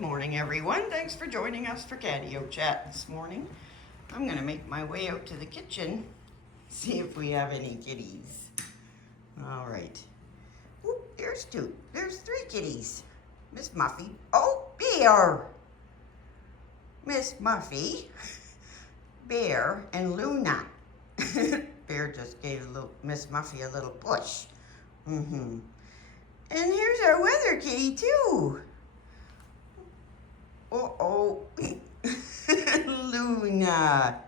Good morning, everyone. Thanks for joining us for Catio Chat this morning. I'm going to make my way out to the kitchen, see if we have any kitties. All right. Oop, there's two. There's three kitties. Miss Muffy. Oh, Bear. Miss Muffy, Bear, and Luna. Bear just gave Miss Muffy a little push. And here's our weather kitty, too. Uh-oh. Luna.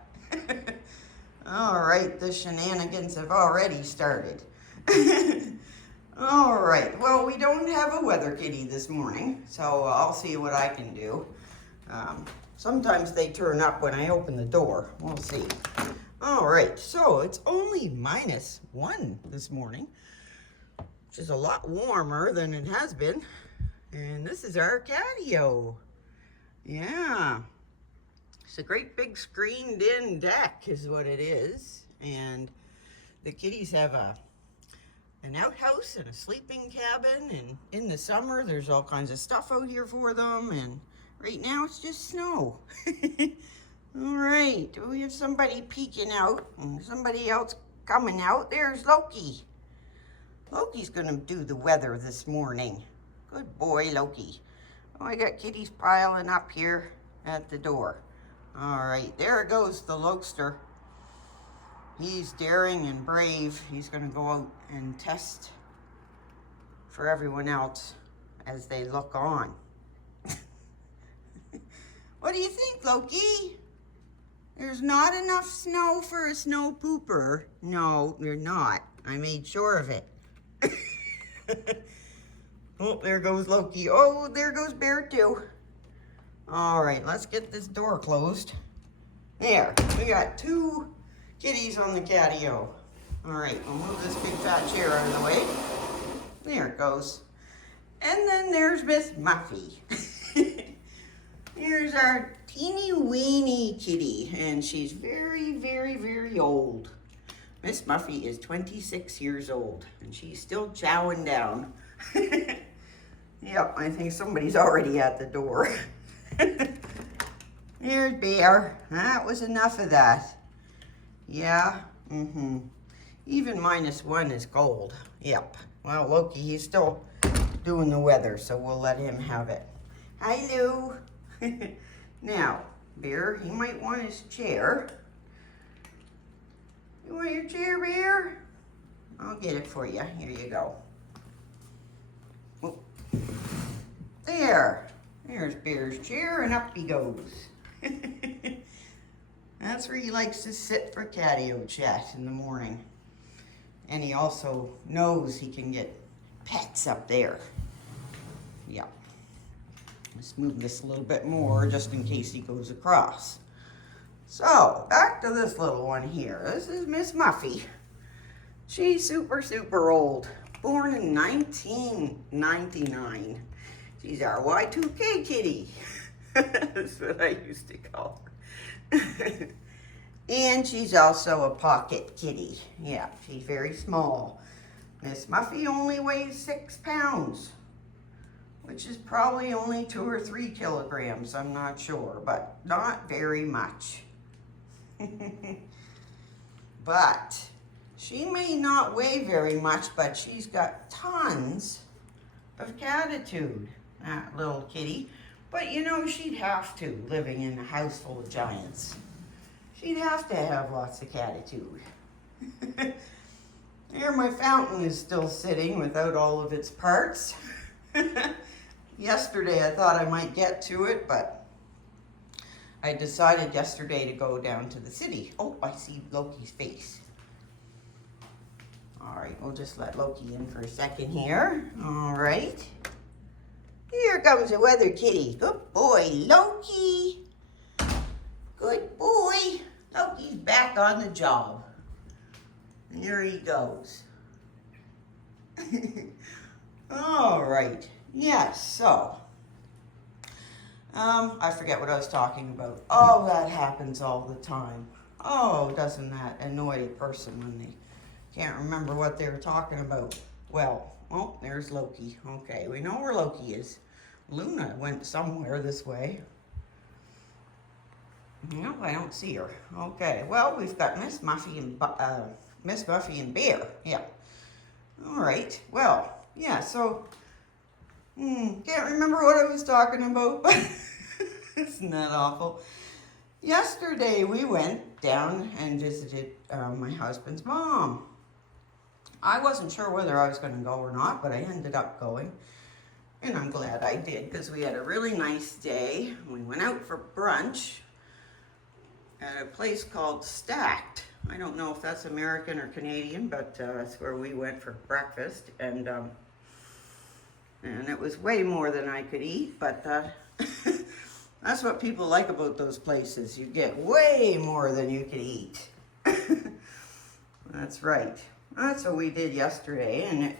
All right, the shenanigans have already started. All right, well, we don't have a weather kitty this morning, so I'll see what I can do. Sometimes they turn up when I open the door. We'll see. All right, so it's only -1 this morning, which is a lot warmer than it has been. And this is our catio. Yeah. It's a great big screened-in deck is what it is. And the kitties have an outhouse and a sleeping cabin. And in the summer, there's all kinds of stuff out here for them. And right now, it's just snow. All right, we have somebody peeking out and somebody else coming out. There's Loki. Loki's gonna do the weather this morning. Good boy, Loki. Oh, I got kitties piling up here at the door. All right, there goes the Lokester. He's daring and brave. He's gonna go out and test for everyone else as they look on. What do you think, Loki? There's not enough snow for a snow pooper. No, there's not. I made sure of it. Oh, there goes Loki. Oh, there goes Bear too. All right, let's get this door closed. There, we got 2 kitties on the catio. All right, we'll move this big fat chair out of the way. There it goes. And then there's Miss Muffy. Here's our teeny weeny kitty, and she's very, very, very old. Miss Muffy is 26 years old, and she's still chowing down. Yep, I think somebody's already at the door. Here's Bear. That was enough of that. Yeah, Even -1 is cold. Yep. Well, Loki, he's still doing the weather, so we'll let him have it. Hi, Lou. Now, Bear, he might want his chair. You want your chair, Bear? I'll get it for you. Here you go. Oh. There. There's Bear's chair, and up he goes. That's where he likes to sit for Catio Chat in the morning. And he also knows he can get pets up there. Yeah. Let's move this a little bit more just in case he goes across. So, back to this little one here. This is Miss Muffy. She's super, super old. Born in 1999. She's our Y2K kitty. That's what I used to call her. And she's also a pocket kitty. Yeah, she's very small. Miss Muffy only weighs 6 pounds, which is probably only 2 or 3 kilograms. I'm not sure, but not very much. But she may not weigh very much, but she's got tons of catitude, that little kitty. But you know, she'd have to, living in a house full of giants. She'd have to have lots of catitude. Here, my fountain is still sitting without all of its parts. Yesterday, I thought I might get to it, but I decided yesterday to go down to the city. Oh, I see Loki's face. All right, we'll just let Loki in for a second here. All right. Here comes the weather kitty. Good boy, Loki. Good boy. Loki's back on the job. Here he goes. All right. Yes, so. I forget what I was talking about. Oh, that happens all the time. Oh, doesn't that annoy a person when they can't remember what they were talking about? Well, oh, there's Loki. Okay, we know where Loki is. Luna went somewhere this way. Nope, I don't see her. Okay, well, we've got Miss Muffy and Bear. Yeah. All right. Well, yeah. So, can't remember what I was talking about. Isn't that awful? Yesterday we went down and visited my husband's mom. I wasn't sure whether I was going to go or not, but I ended up going. And I'm glad I did because we had a really nice day. We went out for brunch at a place called Stacked. I don't know if that's American or Canadian, but that's where we went for breakfast. And it was way more than I could eat, but that's what people like about those places. You get way more than you can eat. That's right. That's what we did yesterday, and it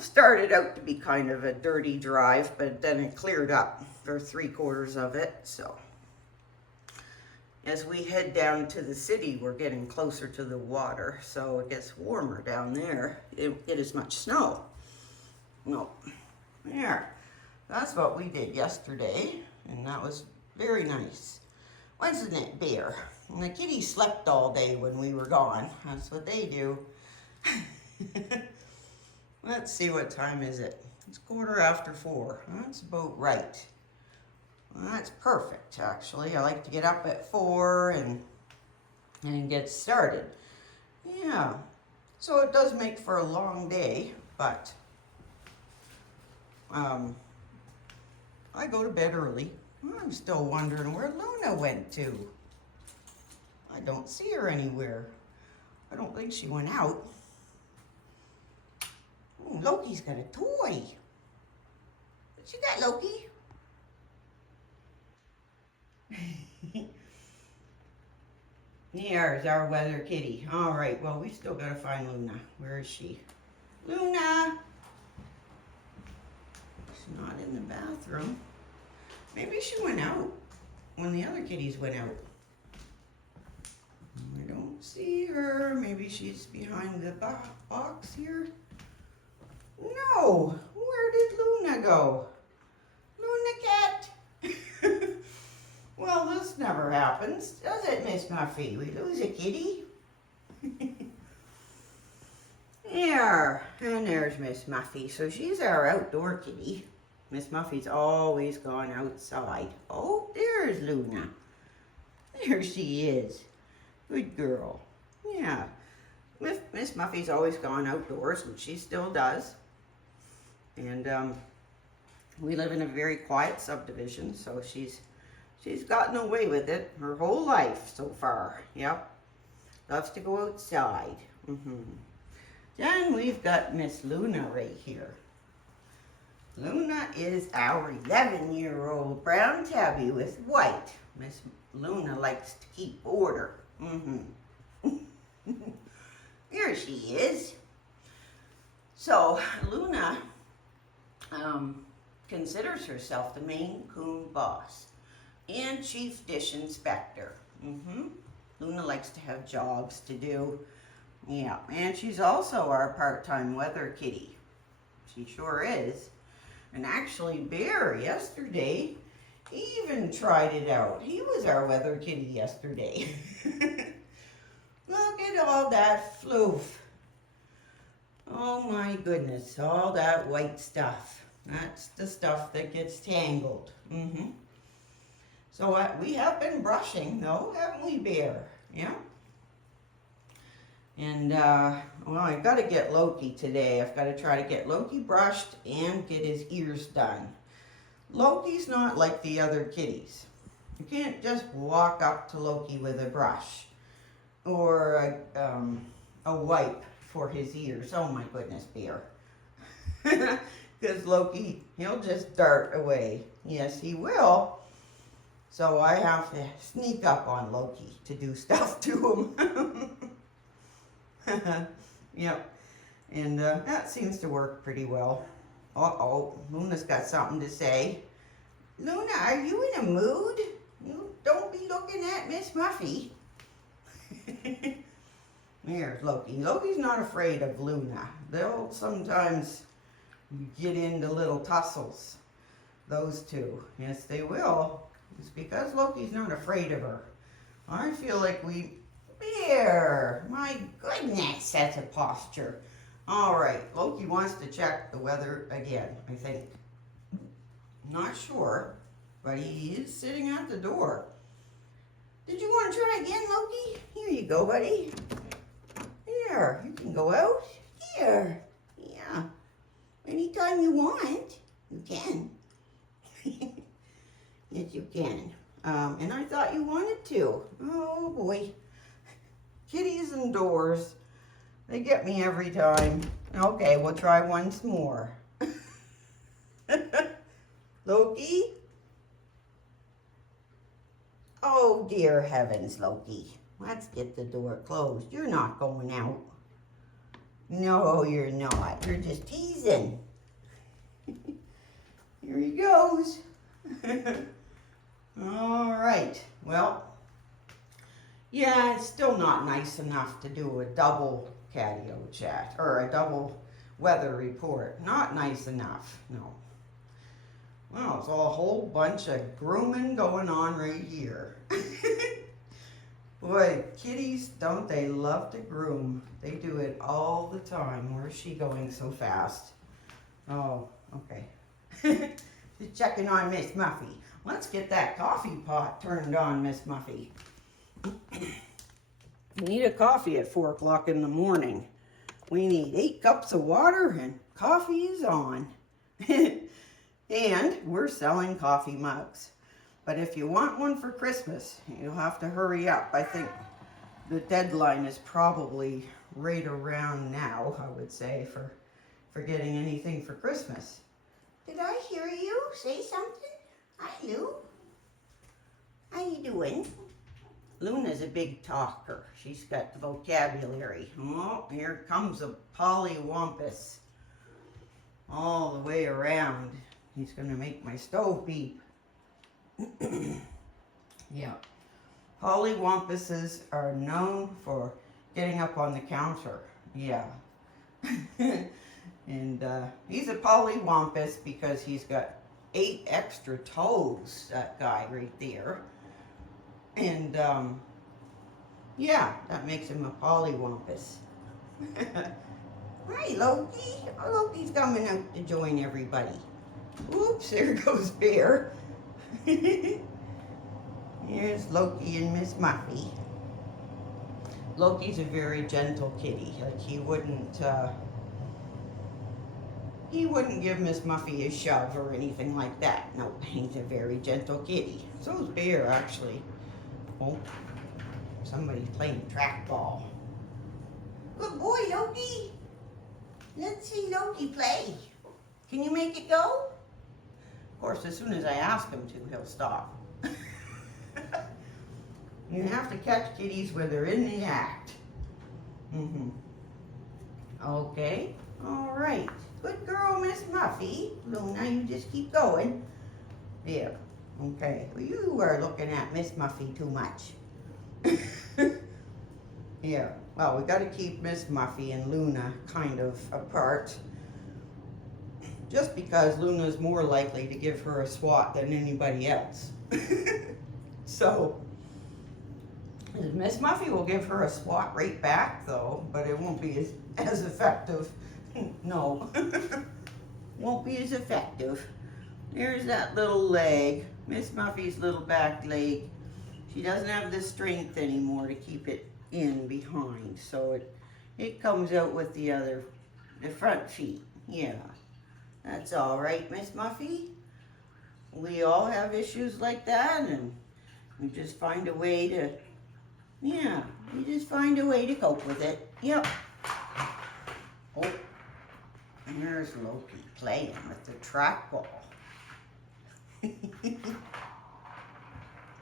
started out to be kind of a dirty drive, but then it cleared up for 3/4 of it. So as we head down to the city, we're getting closer to the water, so it gets warmer down there. It didn't get as much snow. No. There. That's what we did yesterday, and that was very nice. Wasn't it, Bear? And the kitties slept all day when we were gone. That's what they do. Let's see, what time is it? It's 4:15. That's about right. Well, that's perfect, actually. I like to get up at 4 and get started. Yeah. So it does make for a long day, but I go to bed early. I'm still wondering where Luna went to. I don't see her anywhere. I don't think she went out. Ooh, Loki's got a toy. What you got, Loki? Here's our weather kitty. All right, well, we still got to find Luna. Where is she? Luna! She's not in the bathroom. Maybe she went out when the other kitties went out. I don't see her. Maybe she's behind the box here. No! Where did Luna go? Luna cat! Well, this never happens, does it, Miss Muffy? We lose a kitty? There. And there's Miss Muffy. So she's our outdoor kitty. Miss Muffy's always gone outside. Oh, there's Luna. There she is. Good girl. Yeah. Miss Muffy's always gone outdoors, which she still does. And we live in a very quiet subdivision, so she's gotten away with it her whole life so far. Yep. Loves to go outside. Then we've got Miss Luna right here. Luna is our 11-year-old brown tabby with white. Miss Luna likes to keep order. Here she is. So Luna considers herself the mainecoon boss and chief dish inspector. Luna likes to have jobs to do. Yeah, and she's also our part-time weather kitty. She sure is. And actually, Bear yesterday even tried it out. He was our weather kitty yesterday. Look at all that floof. Oh my goodness, all that white stuff. That's the stuff that gets tangled. So we have been brushing though, haven't we, Bear? Yeah. And, well, I've got to get Loki today. I've got to try to get Loki brushed and get his ears done. Loki's not like the other kitties. You can't just walk up to Loki with a brush or a wipe for his ears. Oh my goodness, Bear. Because Loki, he'll just dart away. Yes, he will. So I have to sneak up on Loki to do stuff to him. Yep. And that seems to work pretty well. Uh-oh, Luna's got something to say. Luna, are you in a mood? You don't be looking at Miss Muffy. There's Loki. Loki's not afraid of Luna. They'll sometimes get into little tussles. Those two. Yes, they will. It's because Loki's not afraid of her. I feel like Bear! My goodness, that's a posture. All right, Loki wants to check the weather again, I think. Not sure, but he is sitting at the door. Did you want to try again, Loki? Here you go, buddy. Here, you can go out. Here. Yeah. Anytime you want, you can. Yes, you can. And I thought you wanted to. Oh, boy. Kitties and doors. They get me every time. Okay, we'll try once more. Loki? Oh, dear heavens, Loki. Let's get the door closed. You're not going out. No, you're not. You're just teasing. Here he goes. All right. Well, yeah, it's still not nice enough to do a double Catio Chat or a double weather report. Not nice enough, no. Well, it's a whole bunch of grooming going on right here. Boy, kitties, don't they love to groom? They do it all the time. Where's she going so fast? Oh, okay. Just checking on Miss Muffy. Let's get that coffee pot turned on, Miss Muffy. We need a coffee at 4 o'clock in the morning. We need 8 cups of water and coffee is on. And we're selling coffee mugs. But if you want one for Christmas, you'll have to hurry up. I think the deadline is probably right around now, I would say, for getting anything for Christmas. Did I hear you say something? Hi, Lou. How you doing? Luna's a big talker. She's got the vocabulary. Oh, here comes a pollywampus. All the way around. He's going to make my stove beep. Yeah. Pollywampuses are known for getting up on the counter. Yeah. And he's a polywampus because he's got 8 extra toes, that guy right there. And yeah, that makes him a polywampus. Hi, Loki. Oh, Loki's coming out to join everybody. Oops, there goes Bear. Here's Loki and Miss Muffy. Loki's a very gentle kitty. Like he wouldn't give Miss Muffy a shove or anything like that. No, he's a very gentle kitty. So's Bear, actually. Oh, somebody's playing trackball. Good boy, Loki. Let's see Loki play. Can you make it go? Of course, as soon as I ask him to, he'll stop. You have to catch kitties when they're in the act. Okay. All right. Good girl, Miss Muffy. Luna, you just keep going. There. Okay. Well, you are looking at Miss Muffy too much. Yeah. Well, we got to keep Miss Muffy and Luna kind of apart. Just because Luna's more likely to give her a swat than anybody else. So, Miss Muffy will give her a swat right back, though, but it won't be as effective. No. Won't be as effective. There's that little leg, Miss Muffy's little back leg. She doesn't have the strength anymore to keep it in behind, so it comes out with the front feet. Yeah. That's all right, Miss Muffy. We all have issues like that, and we just find a way to, yeah, we just find a way to cope with it. Yep. Oh, and there's Loki playing with the trackball.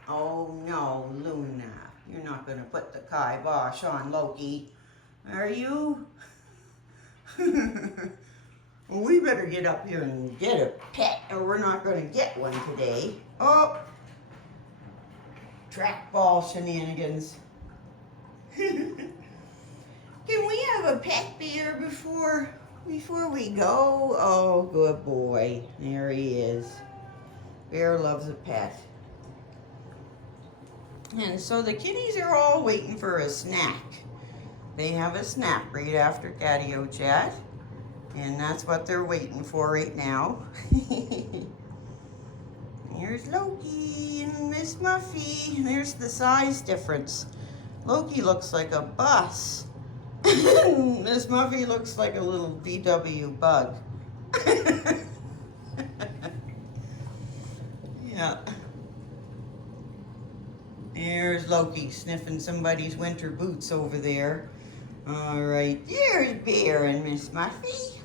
Oh no, Luna, you're not going to put the kibosh on Loki, are you? Well, we better get up here and get a pet, or we're not going to get one today. Oh, trackball shenanigans. Can we have a pet bear before we go? Oh, good boy. There he is. Bear loves a pet. And so the kitties are all waiting for a snack. They have a snack right after Catio Chat. And that's what they're waiting for right now. Here's Loki and Miss Muffy. There's the size difference. Loki looks like a bus. Miss Muffy looks like a little VW bug. Yeah. There's Loki sniffing somebody's winter boots over there. All right, there's Bear and Miss Muffy.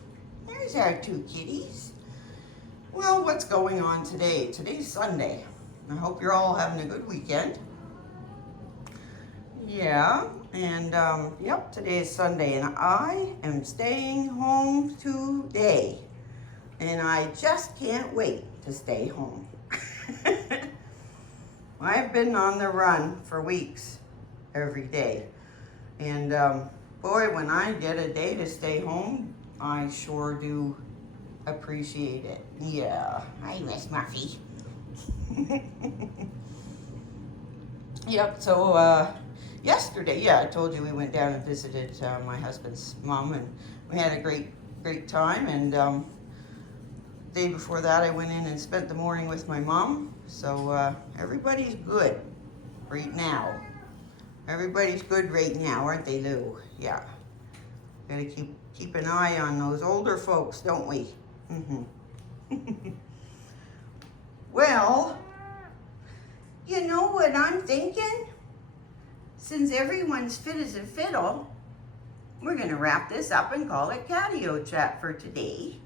There's our two kitties. Well, what's going on today? Today's Sunday. I hope you're all having a good weekend. Yeah, and yep, today is Sunday, and I am staying home today. And I just can't wait to stay home. I've been on the run for weeks, every day. And boy, when I get a day to stay home, I sure do appreciate it. Yeah, hi Miss Muffy. Yep, so yesterday, yeah, I told you we went down and visited my husband's mom, and we had a great time. And the day before that, I went in and spent the morning with my mom. So everybody's good right now. Everybody's good right now, aren't they, Lou? Yeah. Gotta keep an eye on those older folks, don't we? Well, you know what I'm thinking? Since everyone's fit as a fiddle, we're gonna wrap this up and call it Catio Chat for today.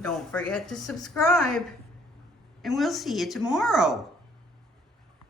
Don't forget to subscribe, and we'll see you tomorrow.